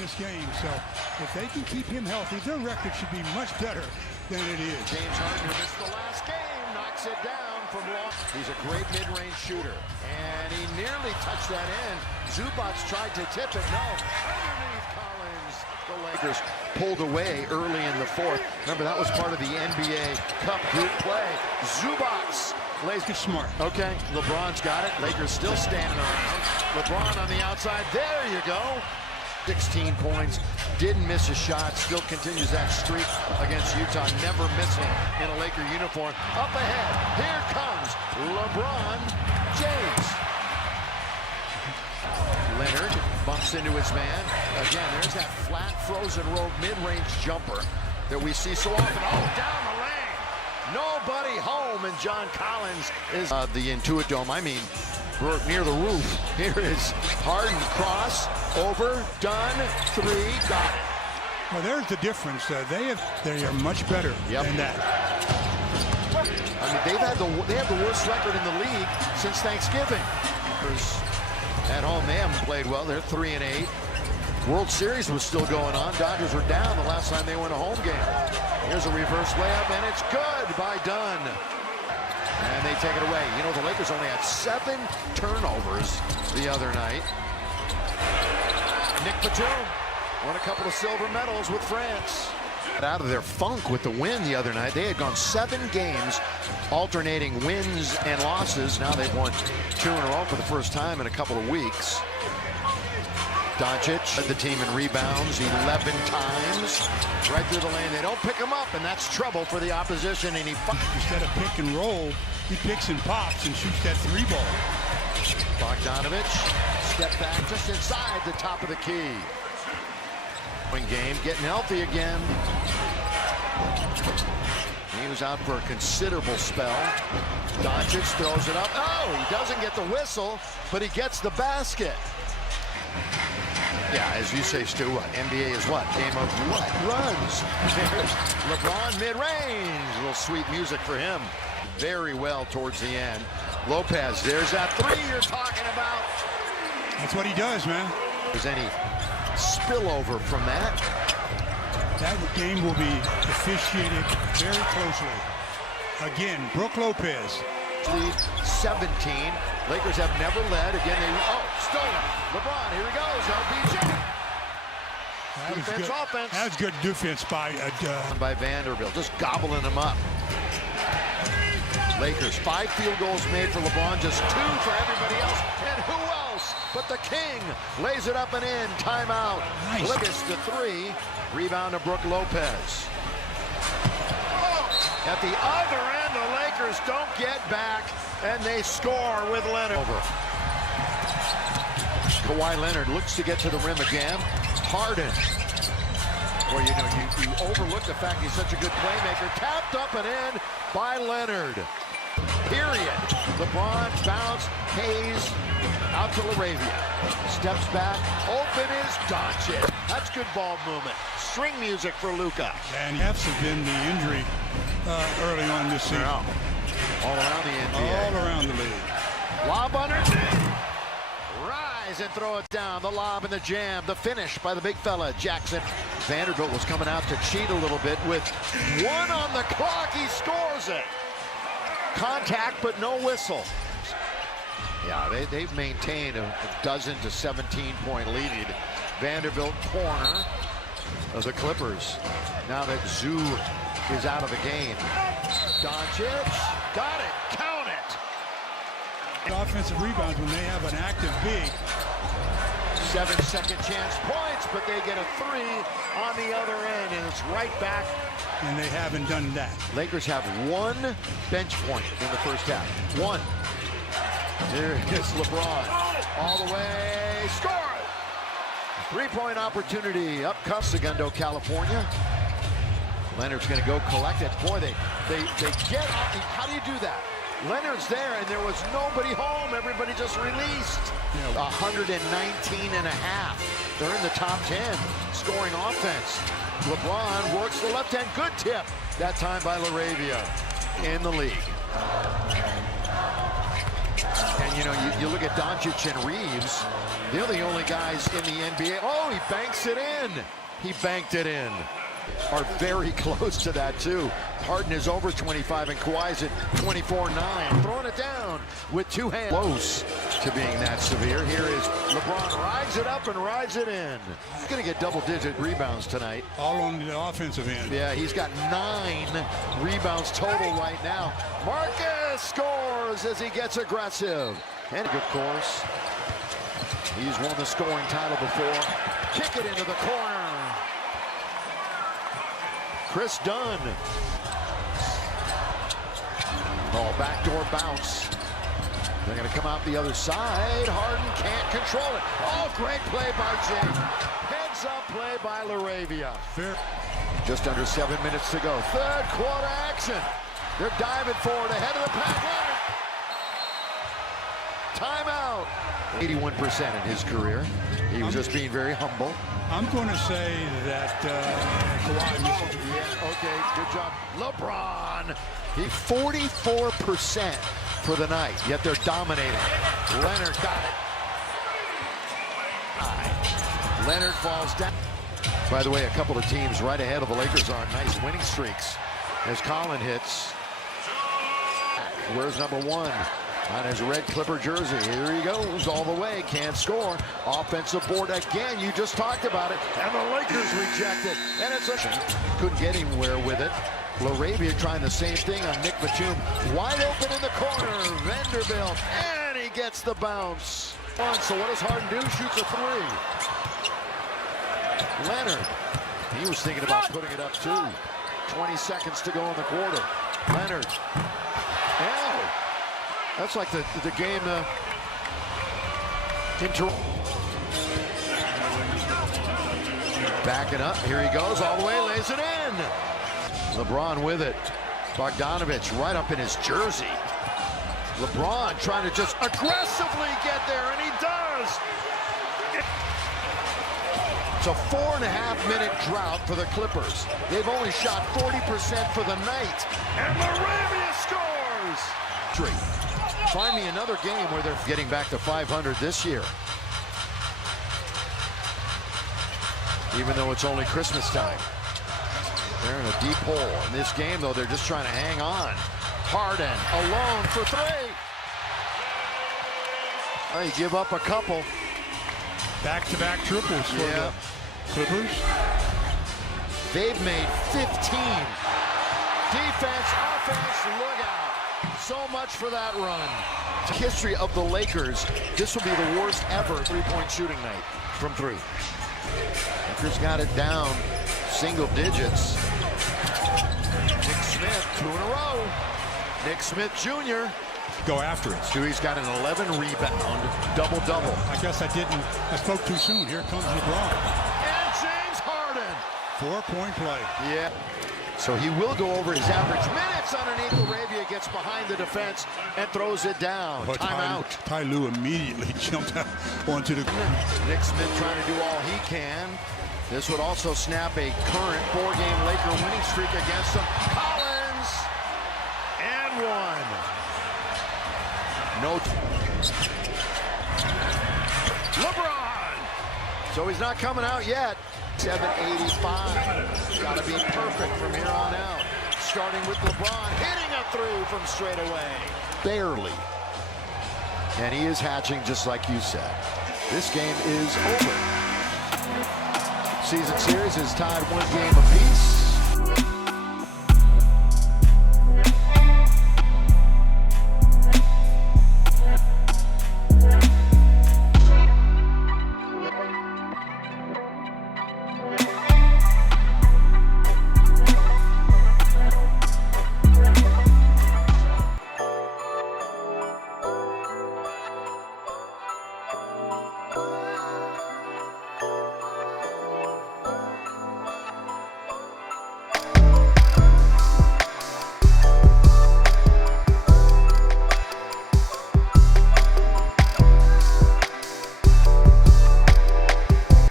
this game. So if they can keep him healthy, their record should be much better than it is. James Harden missed the last game, knocks it down from long. He's a great mid-range shooter, and he nearly touched that end. Zubac tried to tip it, no. Underneath Collins, the Lakers pulled away early in the fourth. Remember, that was part of the NBA Cup group play. Zubac lays it smart. Okay, LeBron's got it. Lakers still standing around. LeBron on the outside. There you go. 16 points. Didn't miss a shot. Still continues that streak against Utah. Never missing in a Laker uniform. Up ahead. Here comes LeBron James. Leonard bumps into his man. Again, there's that flat, frozen road mid-range jumper that we see so often. Oh, down the lane. Nobody home, and John Collins is the Intuit Dome. I mean, near the roof. Here is Harden, cross, over, done, three, got it. Well, there's the difference. They are much better than that. I mean, they have the worst record in the league since Thanksgiving. At home, they haven't played well. They're 3-8. World Series was still going on. Dodgers were down the last time they won a home game. Here's a reverse layup, and it's good by Dunn. And they take it away. You know, the Lakers only had 7 turnovers the other night. Nick Batum won a couple of silver medals with France. Out of their funk with the win the other night. They had gone 7 games alternating wins and losses. Now they've won 2 in a row for the first time in a couple of weeks. Doncic led the team in rebounds 11 times. Right through the lane. They don't pick him up, and that's trouble for the opposition. And instead of pick and roll, he picks and pops and shoots that 3 ball. Bogdanovich, step back just inside the top of the key. Game, getting healthy again. He was out for a considerable spell. Doncic throws it up. Oh, he doesn't get the whistle, but he gets the basket. Yeah, as you say, Stu, NBA is what? Game of what? Runs. LeBron mid-range. A little sweet music for him. Very well towards the end. Lopez, there's that 3 you're talking about. That's what he does, man. There's any spillover from that. That game will be officiated very closely. Again, Brook Lopez. Lead 17. Lakers have never led. Again, stolen. LeBron, here he goes. LBJ. Defense, offense. That was good defense by Vanderbilt, just gobbling him up. Lakers, 5 field goals made for LeBron, just 2 for everybody else. And who else but the King lays it up and in. Timeout. Nice. Liggins to 3. Rebound to Brook Lopez. At the other end, the Lakers don't get back, and they score with Leonard. Over. Kawhi Leonard looks to get to the rim again. Harden. Well, you know, you overlook the fact he's such a good playmaker. Tapped up and in by Leonard. Period. LeBron bounce. Hayes out to LaRavia. Steps back. Open is Doncic. That's good ball movement. String music for Luka. And F's have been the injury early on this season. All around the NBA. All around the league. Lob underneath. Rise and throw it down. The lob and the jam. The finish by the big fella, Jackson. Vanderbilt was coming out to cheat a little bit with 1 on the clock. He scores it. Contact, but no whistle. Yeah, they've maintained a 12 to 17-point lead. Vanderbilt corner of the Clippers. Now that Zoo is out of the game. Doncic, got it, count it. Offensive rebounds when they have an active big. 7 second chance points, but they get a 3 on the other end, and it's right back. And they haven't done that. Lakers have 1 bench point in the first half. 1. There is LeBron. All the way, score! 3-point opportunity. Up comes Segundo, California. Leonard's going to go collect it. Boy, they get off. How do you do that? Leonard's there, and there was nobody home. Everybody just released. 119.5. They're in the top 10 scoring offense. LeBron works the left hand. Good tip. That time by LaRavia in the league. And, you know, you look at Doncic and Reeves, they're the only guys in the NBA. Oh, he banks it in. He banked it in. Are very close to that, too. Harden is over 25, and Kawhi's at 24-9. Throwing it down with two hands. Close to being that severe. Here is LeBron. Rides it up and rides it in. He's going to get double-digit rebounds tonight. All on the offensive end. Yeah, he's got 9 rebounds total right now. Marcus scores as he gets aggressive. And of course, he's won the scoring title before. Kick it into the corner. Chris Dunn. Oh, backdoor bounce. They're going to come out the other side. Harden can't control it. Oh, great play by Jay. Heads up play by LaRavia. Fair. Just under 7 minutes to go. Third quarter action. They're diving forward ahead of the pack. Timeout. 81% in his career. He was just being very humble. I'm going to say that Kawhi misses. Yeah, okay, good job. LeBron. He's 44% for the night, yet they're dominating. Leonard got it. Leonard falls down. By the way, a couple of teams right ahead of the Lakers are on nice winning streaks. As Colin hits. Where's number 1? On his red Clipper jersey. Here he goes all the way. Can't score. Offensive board again. You just talked about it. And the Lakers reject it. And it's a... Couldn't get anywhere with it. LaRavia trying the same thing on Nick Batum. Wide open in the corner. Vanderbilt. And he gets the bounce. So what does Harden do? Shoots a 3. Leonard. He was thinking about putting it up too. 20 seconds to go in the quarter. Leonard. Oh. That's like the game backing up. Here he goes all the way, lays it in. LeBron with it. Bogdanovich right up in his jersey. LeBron trying to just aggressively get there, and he does. It's a 4.5-minute drought for the Clippers. They've only shot 40% for the night. And LaRavia scores. Find me another game where they're getting back to 500 this year. Even though it's only Christmas time. They're in a deep hole. In this game, though, they're just trying to hang on. Harden alone for 3. Well, you give up a couple. Back-to-back triples for the Clippers. They've made 15. Defense, offense, look out. So much for that run. History of the Lakers, this will be the worst ever three-point shooting night from 3. Lakers got it down single digits. Nick Smith, 2 in a row. Nick Smith Jr. Go after it. Stewie's got an 11 rebound, double-double. I guess I spoke too soon. Here comes LeBron. And James Harden. 4-point play. Yeah. So he will go over his average minutes underneath. LaRavia gets behind the defense and throws it down. But Timeout. Ty Lue immediately jumped out onto the... Nick Smith trying to do all he can. This would also snap a current 4-game Laker winning streak against them. Collins! And 1. No. LeBron! So he's not coming out yet. 785. Got to be perfect from here on out. Starting with LeBron hitting a 3 from straight away. Barely. And he is hatching just like you said. This game is over. Season series is tied 1 game apiece.